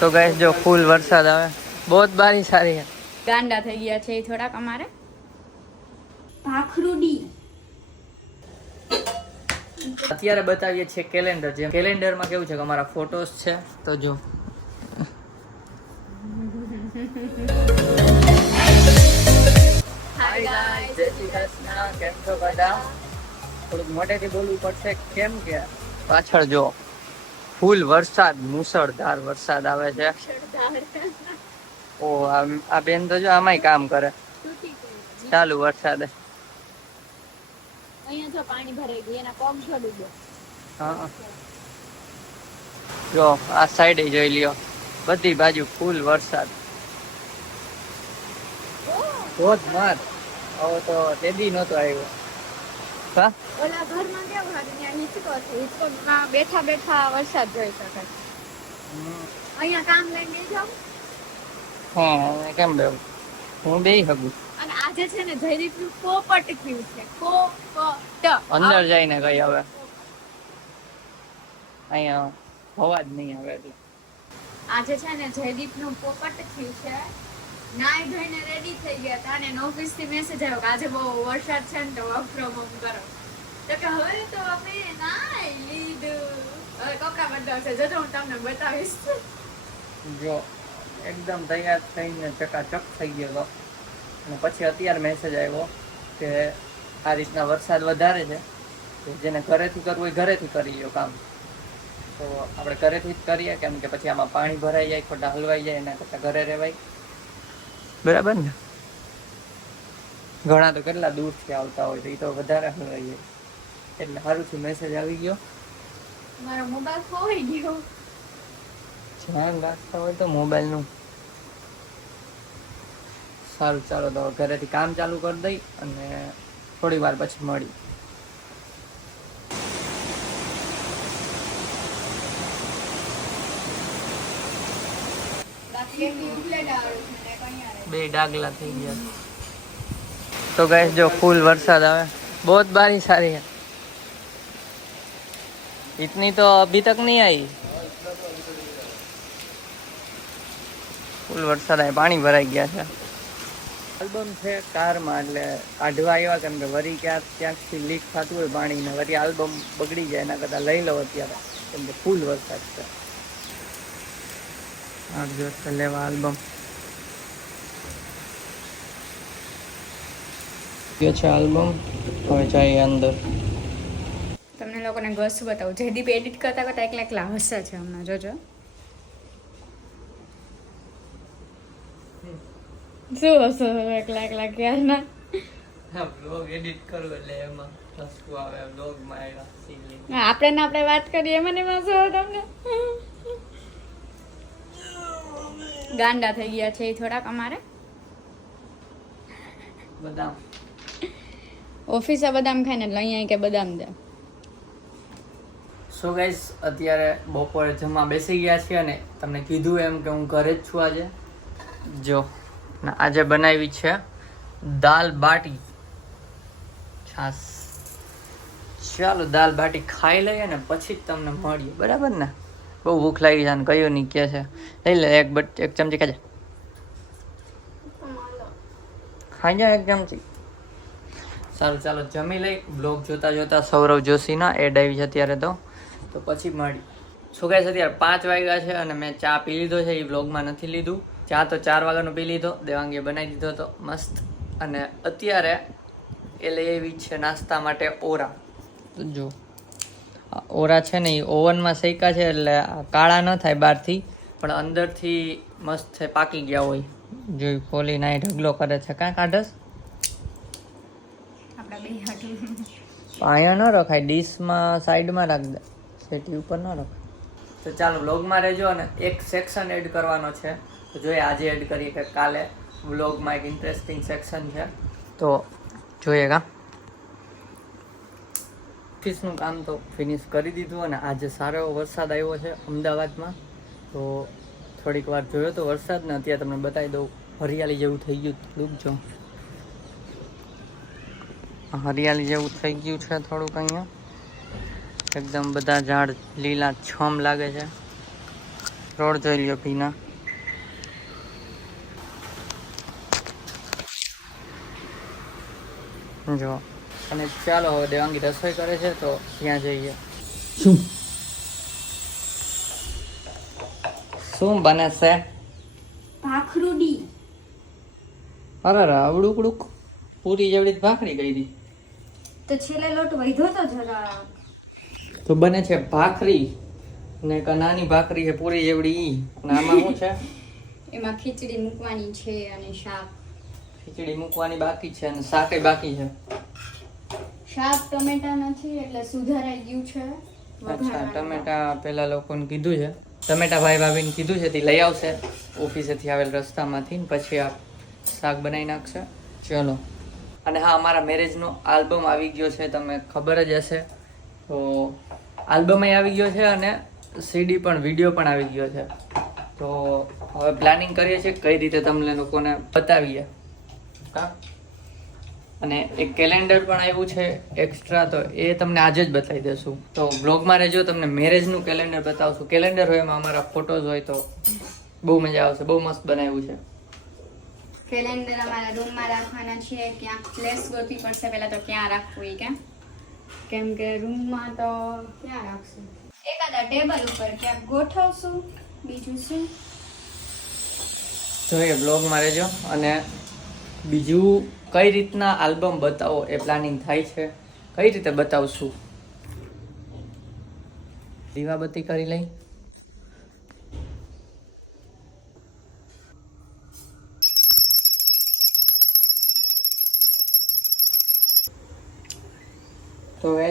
તો ગાઈસ જો ફૂલ વરસાદ આવે, બહુ બારિશ આ રહી है. ગાંડા થઈ ગયા છે એ થોડાક અમારે ભાખરુડી. અત્યારે બતાવીએ છીએ કેલેન્ડર. જેમ કેલેન્ડરમાં કેવું છે કે અમારા ફોટોસ છે, તો જો હાય ગાઈસ, જય શ્રી કૃષ્ણ. કેમ છો બધા? થોડુંક મોટેથી બોલવું પડશે કેમ કે પાછળ જો ફૂલ વરસાદ, મુસળધાર વરસાદ આવે છે. ઓ આ બેન તો જો આમાંય કામ કરે ચાલુ વરસાદે. અહીંયા જો પાણી ભરાઈ ગયું, એના પગ છોડી દો. હા જો આ સાઈડે જોઈ લ્યો, બધી બાજુ ફૂલ વરસાદ, ધોધમાર. હવે તો તેદી નહોતો આવ્યો. હા ઓલા ઘરમાં કેવું હતું, ત્યાં હિંચકો છે, હિંચકોમાં બેઠા બેઠા વરસાદ જોઈ શકાય. અહીંયા કામ લઈને બેસી જાવ. હા કેમ બે હું બે હગું અને આજે છે ને જયદીપનું પોપટ થયું છે. પોપટ અંદર જઈને ગઈ. હવે અહીંયા અવાજ નહીં આવે એટલે આજે છે ને જયદીપનું પોપટ થયું છે. નાઈ ધોઈને રેડી થઈ ગયા હતા અને ઓફિસ થી મેસેજ આવ્યો કે આજે બહુ વરસાદ છે ને તો વર્ક ફ્રોમ હોમ કરો. તો કે હવે તો અમે નાઈ લીધું, હવે કપડાં બદલાવશે. જજો હું તમને બતાવીશ. જો એકદમ તૈયાર થઈને ચકાચક થઈ ગયો હતો. અને પછી અત્યારે મેસેજ આવ્યો કે આ રીતના વરસાદ વધારે છે, તો જેને ઘરેથી કરવું હોય ઘરેથી કરી લો કામ. તો આપણે ઘરેથી જ કરીએ, કેમ કે પછી આમાં પાણી ભરાઈ જાય, ખોટા હલવાઈ જાય, એના કરતાં ઘરે રહેવાય. બરાબર ને? ઘણા તો કેટલા દૂરથી આવતા હોય, તો એ તો વધારે હલવાઈ જાય. એટલે સારું થયું મેસેજ આવી ગયો. મારો મોબાઈલ ખોવાઈ ગયો. ધ્યાન રાખતા હોય તો મોબાઈલનું. સારું, ચાલો તો ઘરેથી કામ ચાલુ કરી દઈ અને થોડી વાર પછી મળી. બે ડાગલા થઈ ગયા. તો ગાઈસ જો ફૂલ વરસાદ આવે, बहुत बारिश आ रही है. इतनी तो अभी तक नहीं आई. ફૂલ વરસાદ આવે, પાણી ભરાઈ ગયા છે. આલ્બમ છે કારમાં, એટલે કાઢવા આવ્યા, કેમ કે વરી ક્યાંકથી લીક થતું હોય પાણી ને વરી આલ્બમ બગડી જાય, એના કરતાં લઈ લો અત્યારે, કેમ કે ફૂલ વરસાદ છે. જો લેવા આલ્બમ છે. આલ્બમ હવે જાય અંદર. તમને લોકોને ગસ બતાવું. જયદીપ એડિટ કરતા કરતા એકલા એકલા હસે છે હમણાં, જોજો. શું હસો એકલા એકલા ક્યારના? બ્લોગ એડિટ કરું એટલે એમાં હસવું આવે. બ્લોગમાં આપણે વાત કરીએ, એમાં ને એમાં શું તમને ગાંડા થઈ ગયા છે એ થોડાક અમારે. બદામ ઓફિસે બદામ ખાઈને એટલે અહીંયા કે બદામ દે. સો ગાઈસ, અત્યારે બપોરે જમવા બેસી ગયા છીએ અને તમને કીધું એમ કે હું ઘરે જ છું આજે. જો આજે બનાવી છે દાલ બાટી છાસ. ચાલો દાલ બાટી ખાઈ લઈએ ને પછી જ તમને મળીએ, બરાબર ને? બહુ ભૂખ લાગી છે ને કયું નહીં કે છે. લઈ લે એક ચમચી ખાજે. ખાઈ જા એક ચમચી. સારું ચાલો જમી લઈ. બ્લોગ જોતા જોતા સૌરવ જોશીના એડ આવી છે અત્યારે, તો પછી મળી. શું કહે છે, અત્યારે 5 વાગ્યા છે અને મેં ચા પી લીધો છે. એ બ્લોગમાં નથી લીધું. ચા તો 4 વાગ્યાનો પી લીધો, દેવાંગીએ બનાવી દીધો હતો મસ્ત. અને અત્યારે એ લઈ આવી છે નાસ્તા માટે ઓરા. તો જો ઓરા છે ને એ ઓવનમાં શેકા છે, એટલે કાળા ન થાય બહારથી, પણ અંદરથી મસ્ત છે, પાકી ગયા હોય. જોઈ ખોલીને અહીં ઢગલો કરે છે. કાં કાઢસ? અહીંયા ન રખાય, ડીશમાં સાઈડમાં રાખ દે, સેટી ઉપર ન રખાય. તો ચાલો વ્લોગમાં રહેજો. અને એક સેક્શન એડ કરવાનો છે, તો જોઈએ આજે એડ કરીએ કે કાલે. વ્લોગમાં એક ઇન્ટરેસ્ટિંગ સેક્શન છે, તો જોઈએ. કાં ઓફિસનું કામ તો ફિનિશ કરી દીધું અને આજે સારો એવો વરસાદ આવ્યો છે અમદાવાદમાં. તો થોડીક વાર જોયો તો વરસાદને અત્યારે તમને બતાવી દઉં. હરિયાળી જેવું થઈ ગયું થોડુંક. જો હરિયાળી જેવું થઈ ગયું છે થોડુંક. અહીંયા એકદમ બધા ઝાડ લીલા છમ લાગે છે. રોડ જોઈ લ્યો ભીના. જો અને ચાલો હવે દેવાંગી રસોઈ કરે છે તો ત્યાં જઈએ. શું બને છે? ભાખરુડી. અરે અવડું કડુક પૂરી જેવડી જ ભાખરી કરી. તો છેલ્લે લોટ વધ્યો તો જરા. તો બને છે ભાખરી ને એક નાની ભાખરી છે પૂરી જેવડી ઈ. અને આમાં શું છે? એમાં ખીચડી મૂકવાની છે અને શાક. ખીચડી મૂકવાની બાકી છે અને શાકે બાકી છે. શાક ટમેટા નથી એટલે સુધારાઈ ગયું છે. અચ્છા, ટમેટા પેલા લોકોને કીધું છે, ટમેટા ભાઈ ભાભીને કીધું છે તે લઈ આવશે ઓફિસેથી આવેલ રસ્તામાંથી ને પછી આ શાક બનાવી નાખશે. ચલો. અને હા, અમારા મેરેજનો આલ્બમ આવી ગયો છે, તમને ખબર જ હશે. તો આલ્બમ આવી ગયો છે અને સીડી પણ, વિડીયો પણ આવી ગયો છે. તો હવે પ્લાનિંગ કરીએ છીએ કઈ રીતે તમને લોકોને બતાવીએ. હા, અને એક કેલેન્ડર પણ આવ્યું છે એક્સ્ટ્રા, તો એ તમને આજે જ બતાવી દેશું. તો બ્લોગમાં રહેજો, તમને મેરેજનું કેલેન્ડર બતાવશું. કેલેન્ડર હોય એમાં અમારા ફોટોઝ હોય તો બહુ મજા આવશે. બહુ મસ્ત બનાવ્યું છે. કેલેન્ડર અમારા રૂમમાં રાખવાના છે. ક્યાંક પ્લેસ ગોતવી પડશે પહેલા તો ક્યાં રાખવું એ કેમ કે રૂમમાં તો ક્યાં રાખશું, એકાદા ટેબલ ઉપર ક્યાંક ગોઠવશું. બીજું શું જોઈએ, બ્લોગમાં રહેજો. અને બીજું કઈ રીતના આલ્બમ બતાવો એ પ્લાનિંગ થાય છે. કઈ રીતે બતાવશું? દીવાબત્તી કરી લઈ. તો એ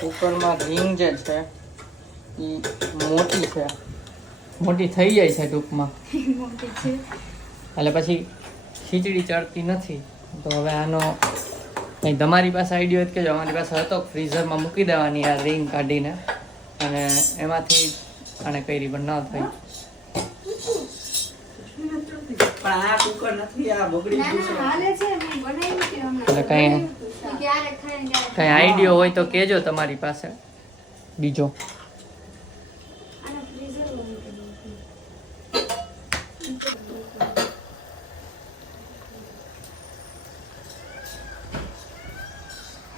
કુકરમાં રિંગ જે છે એ મોટી છે, મોટી થઈ જાય છે ટૂંકમાં. મોટી છે એટલે પછી ખીચડી ચડતી નથી. તો હવે આનો કંઈ તમારી પાસે આઈડિયા હોય કે જો, અમારી પાસે હતો, ફ્રીઝરમાં મૂકી દેવાની આ રિંગ કાઢીને, અને એમાંથી આને કરી પણ ન થઈ. પણ આ કુકર નથી, આ બગડી ગયું છે. હાલે છે, મેં બનાવ્યું છે હમણાં. એટલે કંઈ ક્યારે ખાય ને ક્યારે કંઈ આઈડિયો હોય તો કહેજો તમારી પાસે બીજો. આનો ફ્રીઝર મૂકી દઉં.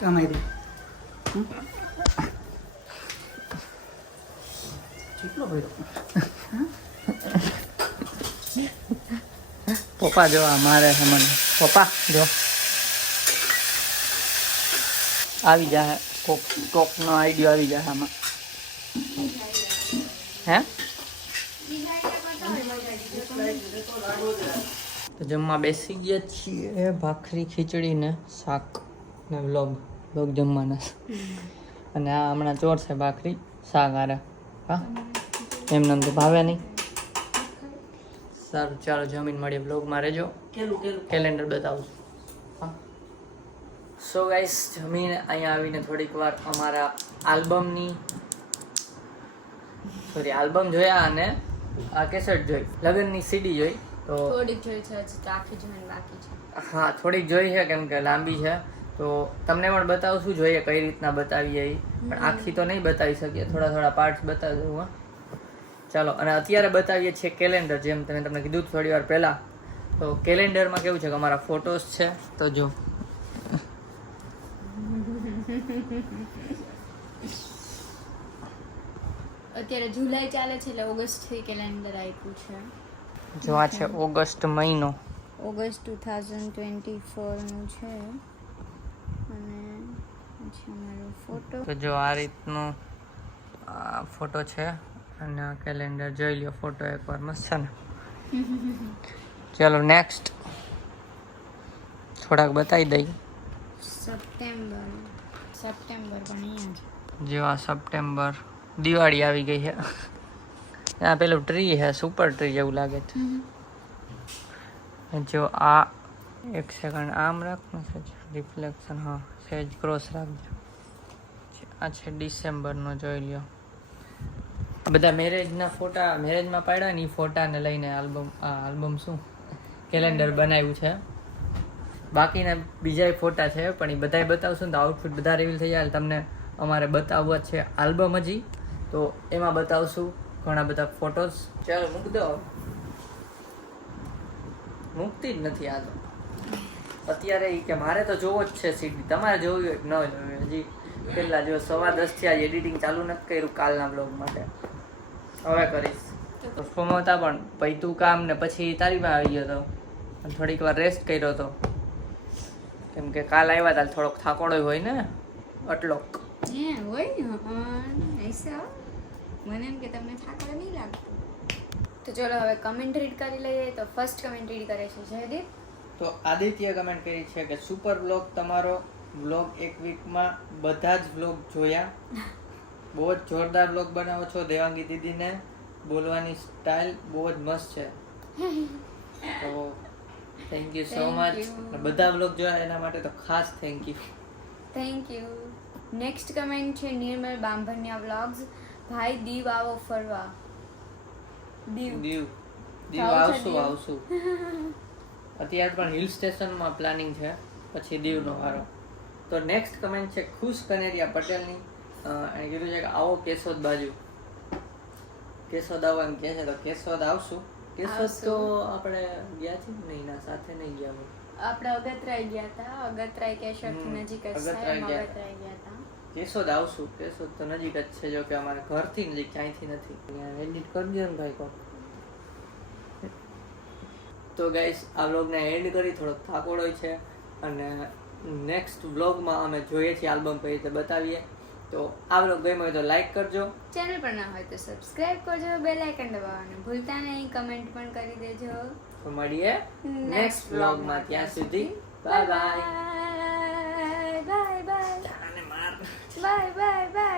કમાઈ કેટલો ભર્યો? પપ્પા જો આ મારે છે મને. પપ્પા જો આવી જાય કોકનો આઈડિયો આવી જાય આમાં. હે તો જમવા બેસી ગયા છીએ. ભાખરી, ખીચડી ને શાક ને વ્લોગ જમવાના છે. અને આ હમણાં ચોર છે ભાખરી શાક આરે. હા, એમને તો ભાવે નહીં. સારું, ચાલો જમીન મળીએ. બ્લોગમાં રહેજો, કેલેન્ડર બતાવું છું. હા, સો ગાઈસ, જમીને અહીંયા આવીને થોડીક વાર અમારા આલ્બમ જોયા અને આ કેસેટ જોઈ, લગ્નની સીડી જોઈ. તો થોડીક જોઈ છે, હજી તો આખી જોઈને બાકી છે. હા, થોડીક જોઈ છે કેમ કે લાંબી છે. તો તમને પણ બતાવશું, જોઈએ કઈ રીતના બતાવીએ એ. પણ આખી તો નહીં બતાવી શકીએ, થોડા પાર્ટ્સ બતાવી દઉં. હા, ચાલો. અને અત્યારે બતાવીએ છીએ કેલેન્ડર, જેમ તમને કીધું થોડી વાર પહેલા. તો કેલેન્ડરમાં કેવું છે કે અમારા ફોટોસ છે. તો જો અત્યારે જુલાઈ ચાલે છે એટલે ઓગસ્ટ થી કેલેન્ડર આપ્યું છે. જો આ છે ઓગસ્ટ મહિનો. ઓગસ્ટ 2024 નું છે. અને પછી અમારો ફોટો. તો જો આ રીતનો ફોટો છે અને કેલેન્ડર જોઈ લ્યો. ફોટો એકવાર મસ્ત છે ને. ચાલો નેક્સ્ટ થોડાક બતાવી દઈ. સપ્ટેમ્બર પણ અહીંયા છે. જો આ સપ્ટેમ્બર, દિવાળી આવી ગઈ છે. આ પેલું ટ્રી છે, સુપર ટ્રી જેવું લાગે છે. જો આ એક સેકન્ડ આમ રાખનું છે, રિફ્લેક્શન. હા, સેજ ક્રોસ રાખજો. આ છે ડિસેમ્બરનો, જોઈ લ્યો. આ બધા મેરેજના ફોટા, મેરેજમાં પાડ્યા ને એ ફોટાને લઈને આલ્બમ શું કેલેન્ડર બનાવ્યું છે. બાકીના બીજા ફોટા છે પણ એ બધાય બતાવશું ને તો આઉટફિટ બધા રિવીલ થઈ જાય. તમને અમારે બતાવવા છે આલ્બમ હજી, તો એમાં બતાવશું ઘણા બધા ફોટોસ. ચાલો મૂક દો. મૂકતી જ નથી આ તો અત્યારે. ઈ કે મારે તો જોવો જ છે સીડી, તમારે જોવી હોય કે ન જોવી. હજી કેટલા જો 10:15 થી આજે એડિટિંગ ચાલુ નથી કર્યું કાલના બ્લોગ માટે. હવે કરીશ. ફોમોતા પણ પૈતું કામ ને પછી તારી પાસે આવી ગયો હતો અને થોડીક વાર રેસ્ટ કર્યો હતો કેમ કે કાલ આવ્યા હતા થોડોક થાકોડો હોય ને એટલોક. હોય ને એસા મને એમ કે તમને થાકડો નહીં લાગતો. તો ચલો હવે કમેન્ટ રીડ કરી લઈએ. તો ફર્સ્ટ કમેન્ટ રીડ કરે છે જયદીપ. તો આદિત્ય કમેન્ટ કરી છે કે સુપર બ્લોગ તમારો. બ્લોગ એક વીકમાં બધા જ બ્લોગ જોયા. બહુ જ જોરદાર બ્લોગ બનાવો છો. દેવાંગી દીદીને બોલવાની સ્ટાઇલ બહુ જ મસ્ત છે. તો થેન્ક યુ સો મચ. બધા બ્લોગ જોયા એના માટે તો ખાસ thank you. Thank you. Next comment છે નિર્મલ બાંભણિયા વ્લોગ્સ. ભાઈ દીવ આવો ફરવા. દીવ આવશું અત્યારે પણ હિલ સ્ટેશનમાં પ્લાનિંગ છે પછી દીવનો વારો. તો નેક્સ્ટ કમેન્ટ છે ખુશ કનેરિયા પટેલની. એને કીધું છે કે આવો કેશોદ બાજુ. કેશોદ આવો એમ કહે છે તો કેશોદ આવશું. કેશોદ તો આપણે ગયા છીએ નહીં ના સાથે નહીં ગયા. આપણે અગતરાઈ ગયા હતા. અગતરાઈ કેશોદથી નજીક જ છે. અગતરાઈ ગયા હતા. કેશોદ આવશું. કેશોદ તો નજીક જ છે જો કે અમારે ઘરથી નજીક ક્યાંયથી નથી. અહીંયા એડિટ કરજો ને ભાઈ કોણ. તો ગાઈસ આ વ્લોગને એન્ડ કરી. થોડોક થાકોડો છે અને નેક્સ્ટ વ્લોગમાં અમે જોઈએ છીએ આલ્બમ કઈ રીતે બતાવીએ. તો આ વ્લોગ ગમ્યો હોય તો લાઈક કરજો. ચેનલ પર ના હોય તો સબસ્ક્રાઇબ કરજો. બેલ આઇકન દબાવવાનું ભૂલતા નહીં. કમેન્ટ પણ કરી દેજો. તો મળીએ નેક્સ્ટ વ્લોગમાં. ત્યાં સુધી બાય બાય. Bye bye. ચાલાને માર. Bye bye by.